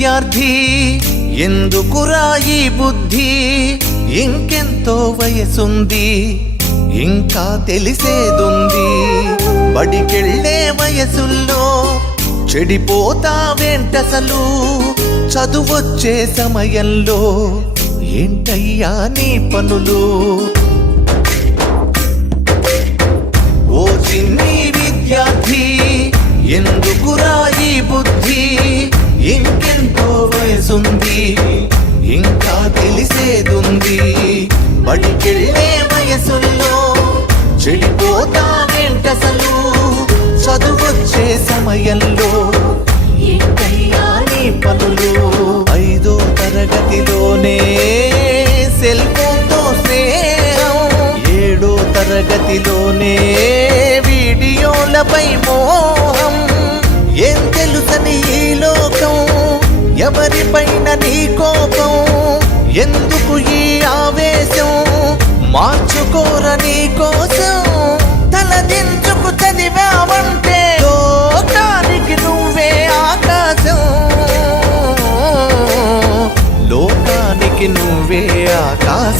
విద్యార్థి ఎందుకురా ఈ బుద్ధి? ఇంకెంతో వయసుంది ఇంకా తెలిసేదుంది. బడికెళ్ళే వయసుల్లో చెడిపోతావేంటసలు చదువొచ్చే సమయంలో ఏంటయ్యా నీ పనులు? చెడిపోతావేంటసలు చదువొచ్చే సమయంలో ఏంటయ్యా నీ పనులు ఐదో తరగతిలోనే సెల్ ఫోన్తో స్నేహం ఏడో తరగతిలోనే వీడియోలపై మోహం. ఏం తెలుసని ఈ లోకం? ఎవరిపైన నీ కోపం? ఎందుకు ఈ ఆవేశం? మార్చుకోర నీ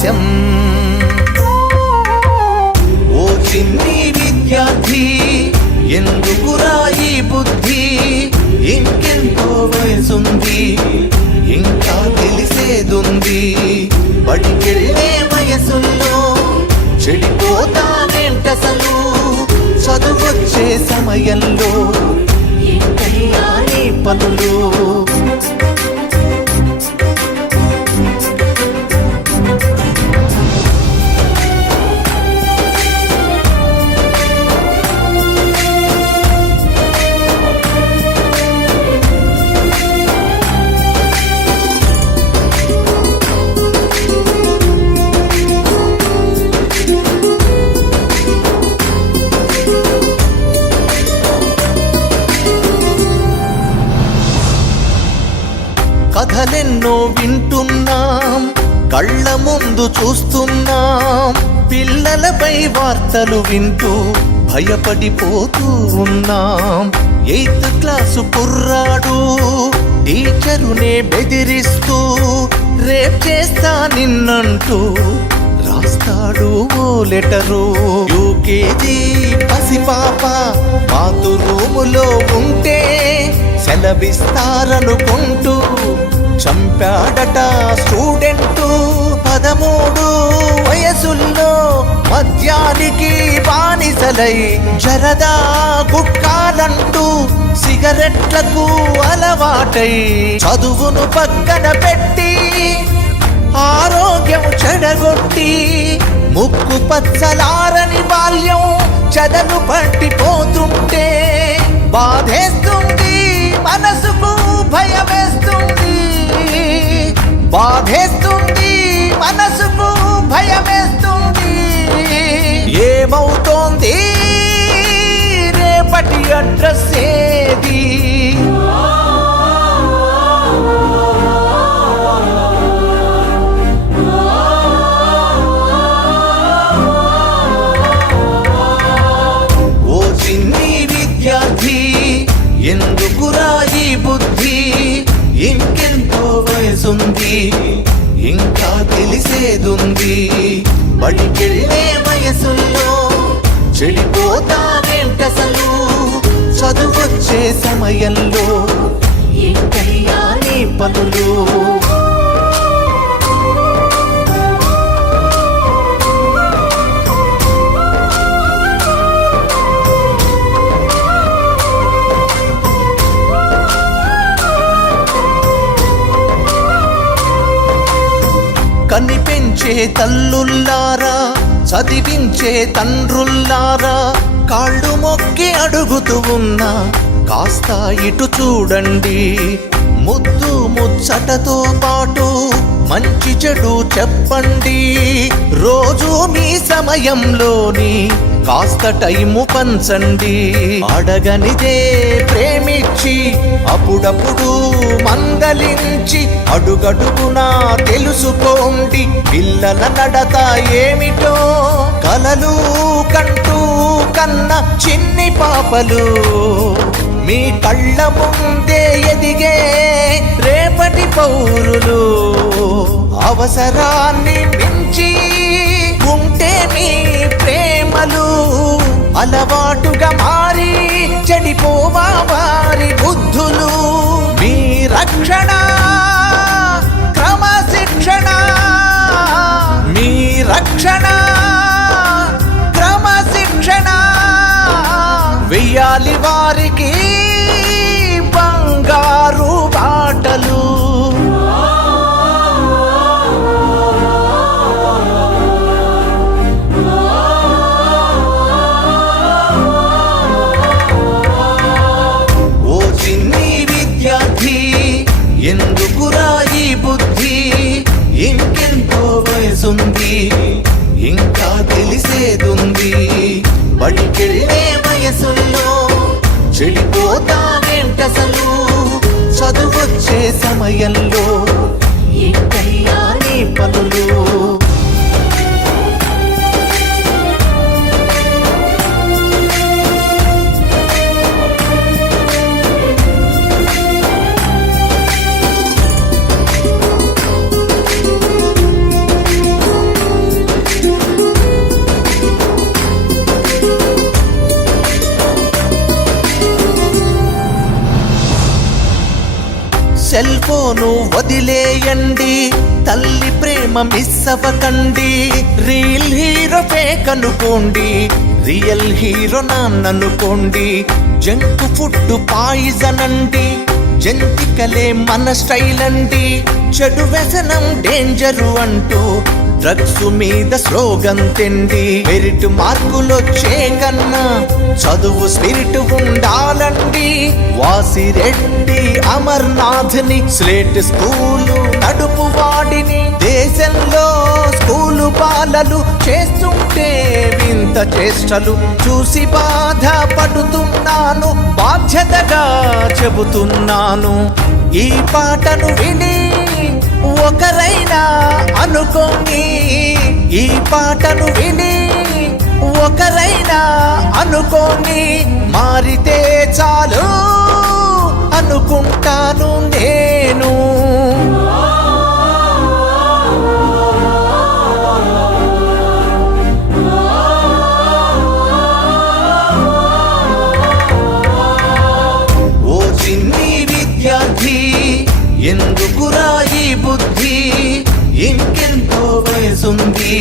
ఆకాశం ఓ చిన్ని విద్యార్థి ఎందుకురా ఈ బుద్ధి? ఇంకెంతో వయసుంది ఇంకా తెలిసేదుంది. బడికెళ్ళే వయసుల్లో చెడిపోతావేంటసలు చదువొచ్చే సమయంలో పనులు. కథలెన్నో వింటున్నాం కళ్ళ ముందు చూస్తున్నాం పిల్లలపై వార్తలు వింటూ భయపడిపోతూ ఉన్నాం. ఎయిత్ క్లాసు కుర్రాడు టీచరునే బెదిరిస్తూ రేప్ చేస్తా నిన్నంటూ రాస్తాడు ఓ లెటరు. యూకేజీ పసిపాప మాతు రూములో ఉంటే సెలవిస్తారనుకుంటూ చెప్పాడట స్టూడెంటు పదమూడు వయసుల్లో మద్యానికి బానిసలై జరదా గుట్కాలంటూ సిగరెట్లకు అలవాటై చదువును పక్కన పెట్టి ఆరోగ్యం చెడగొట్టి ముక్కు పచ్చలారని బాల్యం చదను పట్టిపోతుంటే బాధేస్తుంది మనసుకు భయమేస్తుంది. బాధేస్తుంది మనసుకు భయమేస్తుంది. ఏమవుతోంది? రేపటి అడ్రస్ తెలిసేదుంది బడికెళ్ళే వయసుల్లో చెడిపోతావేంటసలు చదువొచ్చే సమయంలో ఏంటయ్యా నీ పనులు? చదివించే తల్లుల్లారా చదివించే తండ్రుల్లారా కాళ్ళు మొక్కి అడుగుతూ ఉన్నా కాస్త ఇటు చూడండి. ముద్దు ముచ్చటతో పాటు మంచి చెడు చెప్పండి. రోజు మీ సమయంలోని కాస్త టైము పంచండి. అడగనిదే ప్రేమిచ్చి అప్పుడప్పుడు మందలించి అడుగడుగునా తెలుసుకోండి. పిల్లల నడత ఏమిటో కలలు కంటూ కన్న చిన్ని పాపలు. మీ కళ్ళ ముందే ఎదిగే రేపటి పౌరులు. అవసరాన్ని మించి ఉంటే మీ అలవాటుగా మారి చెడిపోవా వారి బుద్ధులు. మీ రక్షణ క్రమశిక్షణ. మీ రక్షణ క్రమశిక్షణ. వెయ్యాలి వారి. వయసుల్లో చెడిపోతావేంటసలు చదువొచ్చే సమయంలో ఏంటయ్యా నీ పనులు? సెల్ ఫోను వదిలేయండి. తల్లి ప్రేమ మిస్ అవ్వకండి. రీల్ హీరో ఫేక్ అనుకోండి. రియల్ హీరో నాన్ననుకోండి జంక్ ఫుడ్ పాయిజన్ అండి. జంతికలే మన స్టైల్ అండి. చెడు వ్యసనం డేంజరు అంటూ డ్రగ్స్ మీద స్లోగన్ తిండి. మెరిట్ మార్కులొచ్చే కన్నా చదువు స్పిరిట్ ఉండాలండి. వాసిరెడ్డి అమర్నాథ్ని స్లేట్ స్కూలు నడుపు వాడిని దేశంలో స్కూలు బాలలు చేస్తుంటే వింత చేష్టలు చూసి బాధ పడుతున్నాను బాధ్యతగా చెబుతున్నాను. ఈ పాటను విని ఒకరైనా అనుకోని ఈ పాటను విని ఒకరైనా అనుకోని మారితే చాలు. అనుకుంటాను నేను. ఓ చిన్ని విద్యార్థి ఎందుకురా ఈ బుద్ధి? ఇంకెంతో వయసుంది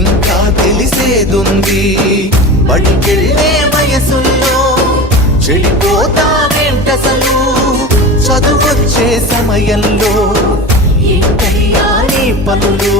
ఇంకా తెలిసేదుంది. బడికెళ్ళే వయసుల్లో చెడిపోతావేంటసలు చదువొచ్చే సమయంలో ఏంటయ్యా నీ పనులు.